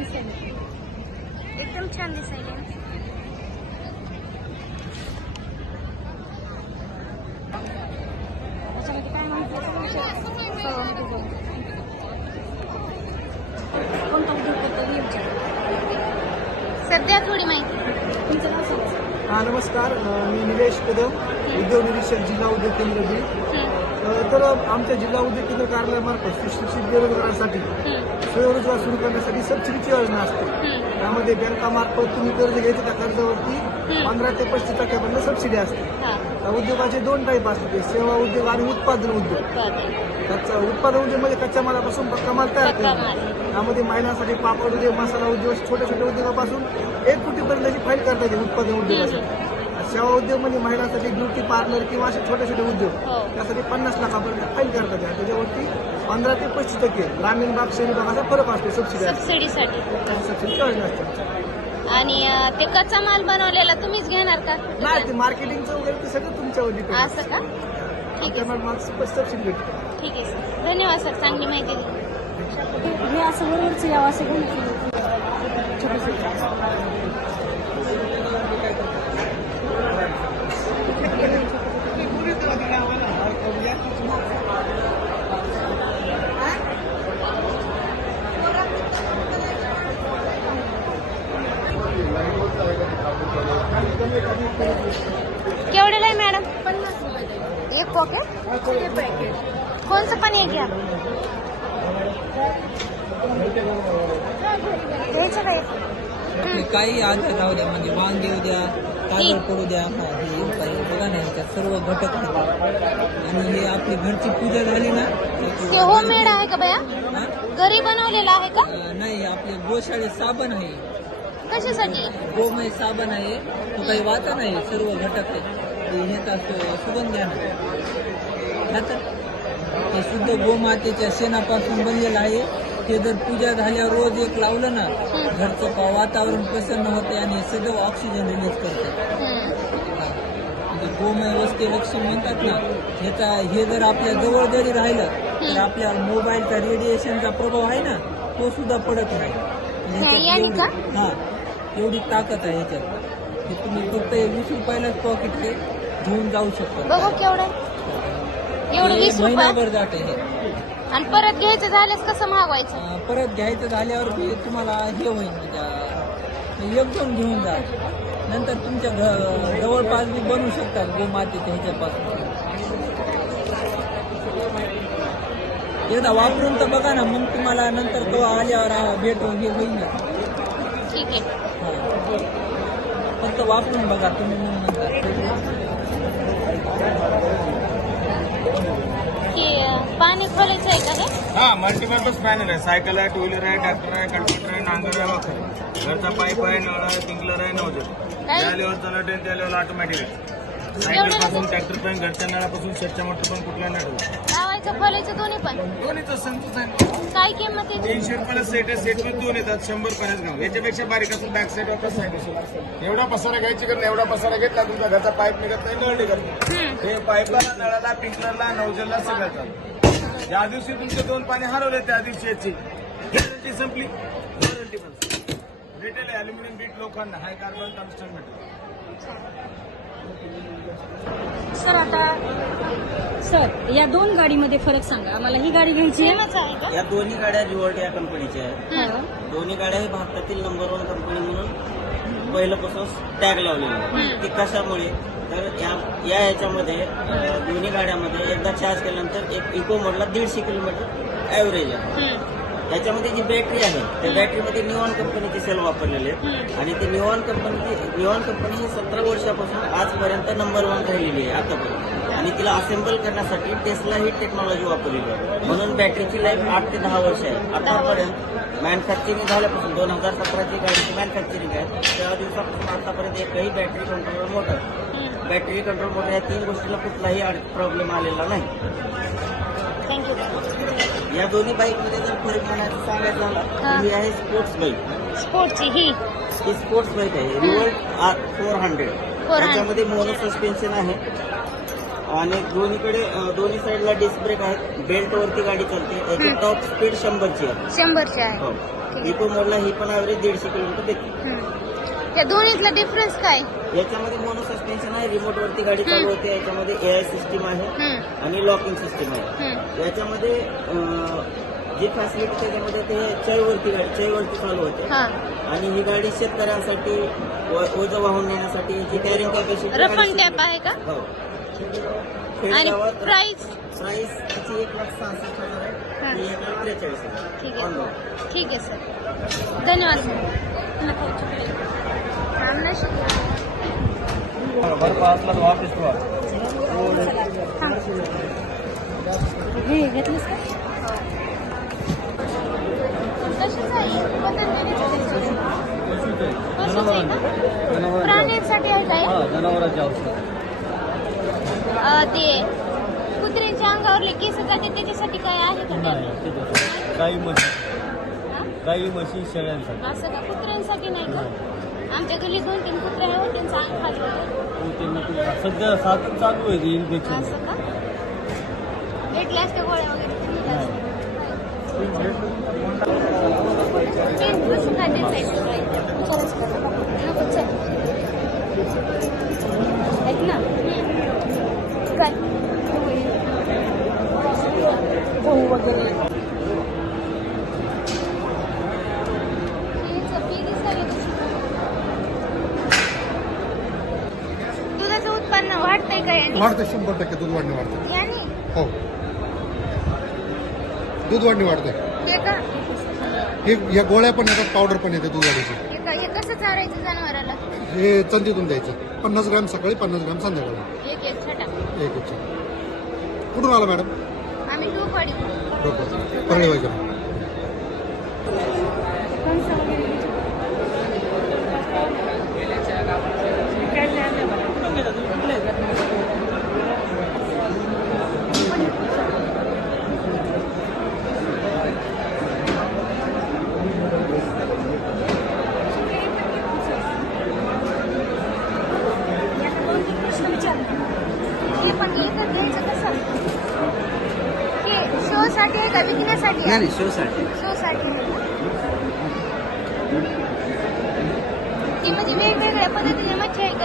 दिसायला एकदम छान दिसायला. त्याच्यामध्ये काय माहिती हो. कोणता उद्योगबद्दल हे विचार सध्या थोडी माहिती. तुमचं नाव सांगा. हा नमस्कार, मी निलेश कदम, उद्योग निरीक्षक जिल्हा उद्योग केंद्र बीड. तर आमच्या जिल्हा उद्योग केंद्र कार्यालयामार्फत सुशिक्षित बेरोजगारांसाठी स्वयंरोजगार सुरू करण्यासाठी सबसिडीची योजना असते. त्यामध्ये बँकामार्फत तुम्ही कर्ज घ्यायचं त्या कर्जावरती 15 ते 35% सबसिडी असते. त्या उद्योगाचे 2 टाईप असतात, सेवा उद्योग आणि उत्पादन उद्योग. त्याचा उत्पादन उद्योग म्हणजे कच्च्या मालापासून पक्का माल तयार करणे. त्यामध्ये महिलांसाठी पापड उद्योग, मसाला उद्योग, छोट्या छोट्या उद्योगापासून 1 कोटीपर्यंतची फाईल करता येते उत्पादन उद्योगासाठी. सेवा उद्योग म्हणजे महिलांसाठी ब्युटी पार्लर किंवा असे छोटे छोटे उद्योग, त्यासाठी 50 लाखापर्यंत फाईल करता येते. त्याच्यावरती 15 ते 25% ग्रामीण भाग शहरी भागाचा फरक असतो सबसिडीसाठी. सबसिडी योजना असते. आणि ते कच्चा माल बनवलेला तुम्हीच घेणार का? नाही, ते मार्केटिंगचं वगैरे ते सगळं तुमच्यावर डिपेंड असं का? ठीक आहे माल सबसिडी भेटते. ठीक आहे सर, धन्यवाद सर, चांगली माहिती दिली. मी असं बरोबरच यावं असं घेऊन केवढ्याला आहे मॅडम? 50 रुपये. 1 पॉकेट? कोणचं पण एक घ्या. घ्यायचं काय? काही आजार राहू द्या, म्हणजे वांगे उद्या, तांदूळ पडू द्या, बघा ना याच्यात सर्व घटक आहेत. आणि हे आपली घरची पूजा झाली ना, ते होममेड आहे का बया? घरी बनवलेलं आहे का? नाही, आपले गोशाळे साबण आहे. कशासाठी? गोमय साबण आहे, तो काही वाचा नाही, सर्व घटक आहे. ह्याचा सुगंध घ्या ना, ते शुद्ध गोमातेच्या शेणापासून बनलेलं आहे. ते जर पूजा झाल्यावर रोज एक लावलं ना, घरचं वातावरण प्रसन्न होते आणि सदैव ऑक्सिजन रिलीज करते. म्हणजे गोमय वस्ते लक्ष्मी म्हणतात ना, ह्याचा हे जर आपल्या जवळ जरी राहिलं तर आपल्या मोबाईलचा रेडिएशनचा प्रभाव आहे ना, तो सुद्धा पडत नाही. हा, एवढी ताकद आहे ह्याच्यात की तुम्ही फक्त 20 रुपयालाच पॉकेट हे घेऊन जाऊ शकता. बघू केवढं एवढं 20 महिनाभर रुपये. जाते हे. आणि परत घ्यायचं झाल्यास कसं मागवायचं? परत घ्यायचं झाल्यावर तुम्हाला हे होईल, म्हणजे एकदम घेऊन जा. नंतर तुमच्या जवळपास बी बनवू शकतात गोमातेच्या ह्याच्यापासून. एकदा वापरून तर बघा ना, मग तुम्हाला नंतर तो आल्यावर भेट हे होईल ना. ठीक आहे. फक्त वापरून बघा तुम्ही, मग नंतर पाणी खोलायचं आहे का हे? हा, मल्टीपर्पज पॅनल आहे. सायकल आहे, 2 व्हीलर आहे, ट्रॅक्टर आहे, कल्टिवेटर आहे, नांगर आहे, वखर आहे. घरचा पाईप आहे, नळ आहे, स्प्रिंकलर आहे, नोजल. त्या लेवल चालत आहे, त्या लेवल ऑटोमॅटिक आहे. सायकल पासून ट्रॅक्टर पण, घरच्या नळापासून शेतच्या मोटर पण, कुठल्या नळ लावायचं खोलायचं दोन्ही पण? दोन्हीच संतोष आहे. काय किंमत आहे? 300 रुपयाला सेट आहे. सेटमध्ये 2 येतात, 100 50 ग्राम. याच्यापेक्षा बारीक असून बॅक साईड होता साईड असून एवढा पसारा घ्यायची कारण एवढा पसारा घेतला तुमचा घरचा पाईप निघत नाही, नळ निघत नाही. हे पाईपला, नळाला, स्प्रिंकलरला, नोजलला सगळ्यात. ज्या दिवशी तुमचे 2 पाणी हरवले त्या दिवशी याची गॅरंटी संपली. वॉरंटी पण रिटेल अल्युमिनियम बीट, लोखंड, हाय कार्बन, टंगस्टन मेटल. सर या 2 गाडीमध्ये फरक सांगा आम्हाला. ही गाडी घ्यायची आहे. किंमत आहे का? या दोन्ही गाड्या रिवॉल्ट या कंपनीच्या आहेत. दोन्ही गाड्या भारतातील नंबर 1 कंपनी म्हणून पहिल्यापासून टॅग लावलेली आहे. ती कशामुळे तर याच्यामध्ये दोन्ही गाड्यामध्ये एकदा चार्ज केल्यानंतर एक इको मोडला 150 किलोमीटर ऍव्हरेज आहे. याच्यामध्ये जी बॅटरी आहे त्या बॅटरीमध्ये निऑन कंपनीचे सेल वापरलेले आहेत. आणि ती निऑन कंपनी ही 17 वर्षापासून आजपर्यंत नंबर 1 राहिलेली आहे आतापर्यंत. आणि तिला असेंबल करण्यासाठी टेस्ला ही टेक्नॉलॉजी वापरलेली आहे. म्हणून बॅटरीची लाईफ 8 ते 10 वर्ष आहे. आतापर्यंत मॅन्युफॅक्चरिंग झाल्यापासून 2017ची गाडीची मॅन्युफॅक्चरिंग आहे त्या दिवसापासून आतापर्यंत एकही बॅटरी कंट्रोल मोटर या 3 गोष्टीला कुठलाही प्रॉब्लेम आलेला नाही. थँक्यू. या दोन्ही बाईकमध्ये जर फरक म्हणायचं सांगायचं झाला तर ही आहे स्पोर्ट्स बाईक. स्पोर्टची ही स्पोर्ट्स बाईक आहे, रिवॉल्ट R400. त्याच्यामध्ये मोनो सस्पेन्शन आहे आणि दोन्ही साईडला डिस्क ब्रेक आहेत. बेल्ट वरती गाडी चालते. याची टॉप स्पीड 100ची आहे. 100ची आहे. हो. ठीक. इको मोडला ही पण ॲव्हरेज 150 किलोमीटर देते. त्या दोन्हीतला डिफरन्स काय? याच्यामध्ये मोनो सस्पेन्शन आहे. रिमोट वरती गाडी चालू होते. याच्यामध्ये AI सिस्टीम आहे आणि लॉकिंग सिस्टीम आहे. याच्यामध्ये जी फॅसिलिटी त्याच्यामध्ये ते चैवरती चालू होते. आणि ही गाडी शेतकऱ्यांसाठी ओझं वाहून नेण्यासाठी याची कॅरिंग कॅपॅसिटी रफन टॅप आहे का? हो. आणि प्राइस प्राइस त्याची 1,66,000 आहे. ही 1,43,000 आहे. ठीक On road. आहे. ठीक आहे सर. धन्यवाद सर. हे घेतलंस का? कशाचं आहे? पतंजलीचं आहे. कशाचं आहे का? प्राण्यांसाठी आहे काय? जनावरांचे औषध ते कुत्र्यांच्या अंगावरले केस जाते त्याच्यासाठी काय आहे का? गाई म्हशी शेळ्यांसाठी असं का? कुत्र्यांसाठी नाही का? आमच्या घरी 2-3 कुत्रे आहे, त्यांचं अंग खाली होतं. सध्या सातच चालू आहे इन्फेक्शन. असं का? भेटल्या असत्या गोळ्या वगैरे घेतल्या असत्या. पेन कसं काय द्यायचं आहे? नको, चल. ऐक ना, काय? गहू वगैरे दुधाचं उत्पन्न वाढतंय का याने? वाढतं 100% दूध वाढणे वाढतं. याने? हो दूध वाढणे वाढते. ते का? हे या गोळ्या पण येतात, पावडर पण येते दूध वाढीची. हे कसं चारायचं जनावराला? हे चंदीतून द्यायचं. 50 ग्रॅम सकाळी, 50 ग्रॅम संध्याकाळी. एक छटा. एक एक. कुठून आला मॅडम? आम्ही टूकवाडी. डोकं परळी वगैरे. हे पण एकच घ्यायचं कसं? हे शो साठी आहे का विकण्यासाठी आहे? नाही शोसाठी. शो साठी आहे का? ती म्हणजे वेगवेगळ्या पद्धतीने मच्छी आहे का?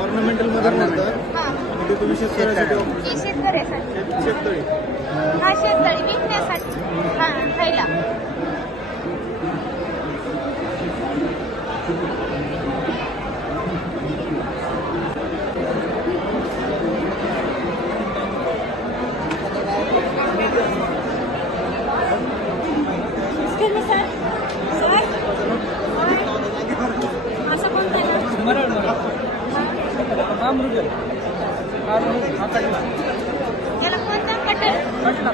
ऑर्नामेंटल मध्ये मिळतं. हा. म्हणजे तुम्ही शेतकऱ्यासाठी ही शेतकऱ्यासाठी. शेततळी हा शेततळी विकण्यासाठी. हा खायला. असं कोणतं आहे ना? याला कोणता कटल? कटला.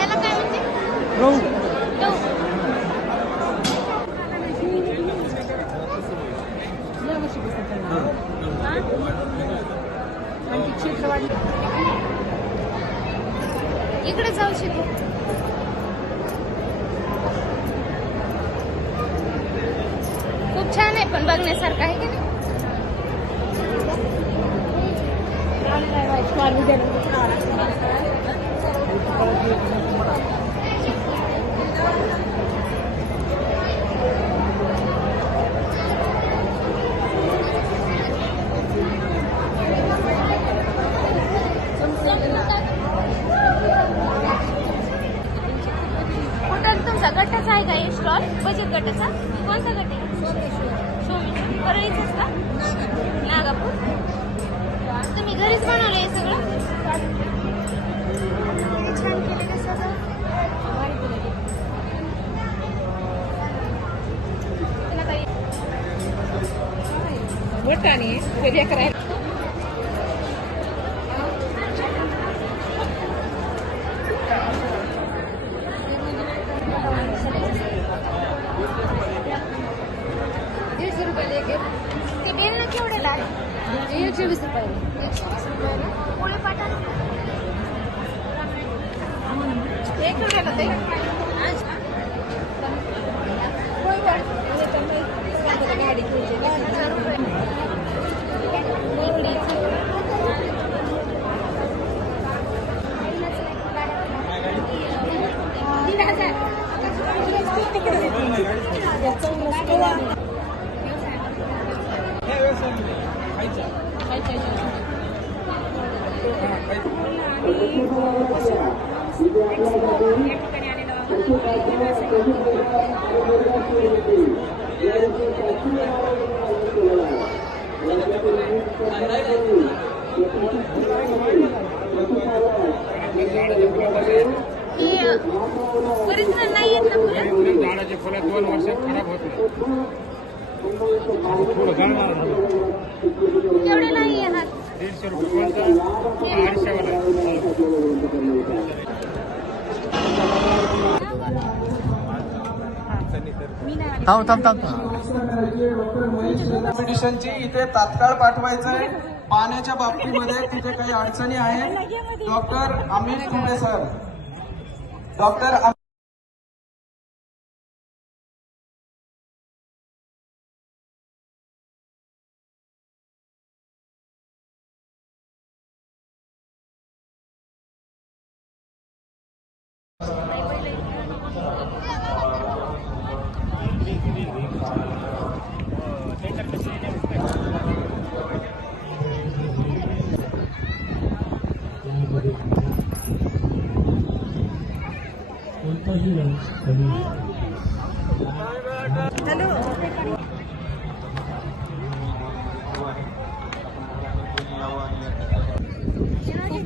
याला काय म्हणते? गहू. इकडे जाऊ शकतो. खूप छान आहे पण बघण्यासारखं आहे की नाही? कुठं तुमचा गटाचा आहे का हे स्टॉल? बचत गटाचा? कोणता गट आहे? शोमित्र. परळीचाच का? नागापूर. तुम्ही घरीच बनवलं हे सगळं? छान केलं का सगळं? बोटाने फेऱ्या करायला. ते बेल ना केवढ्याला आहे? 120 रुपये. 120 रुपयाला. पोळी पाटा एक रुपयाला ते. गाडी ओरिजिनल नाही येत ना फुलं? झाडाचे फुलं 2 वर्षात खराब होत नाही. थोडं गळणार झालं. एवढे नाही येणार. 150 रुपये कोणता 250 वाला. पिटिशनची इथे तात्काळ पाठवायचं आहे. पाण्याच्या बाबतीमध्ये तिथे काही अडचणी आहेत. Doctor Amit Kumble sir, doctor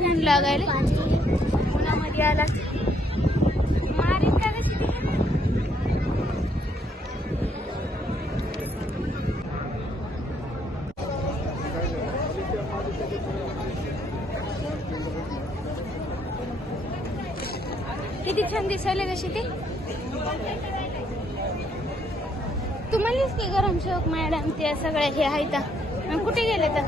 ऊन लागायला उन्हामध्ये आला मारीन का कशी ती? किती छान दिसायला कशी ती. तुम्हालाच की गरम शोक मॅडम त्या सगळ्या हे आहेत कुठे गेले तर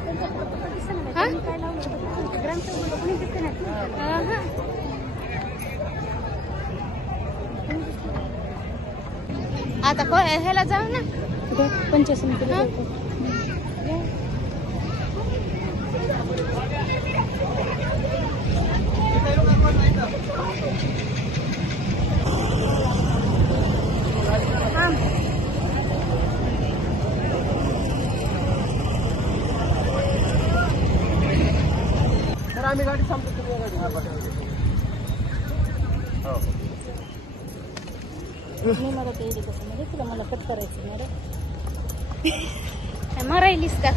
आता ह्याला जाऊ ना पंचायत. आम्ही गाडी थांबतो. मला ते येते कसं म्हणजे तुला मला कट करायचं नाही रे. मरायलीस का